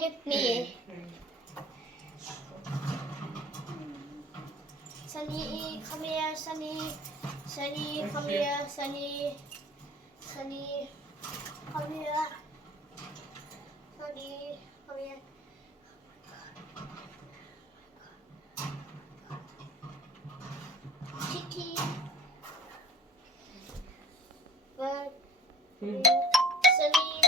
get me. Sunny, come here, Sunny. Sunny, come here, Sunny. Sunny, come here. Sunny, come here. Kitty. But Sunny.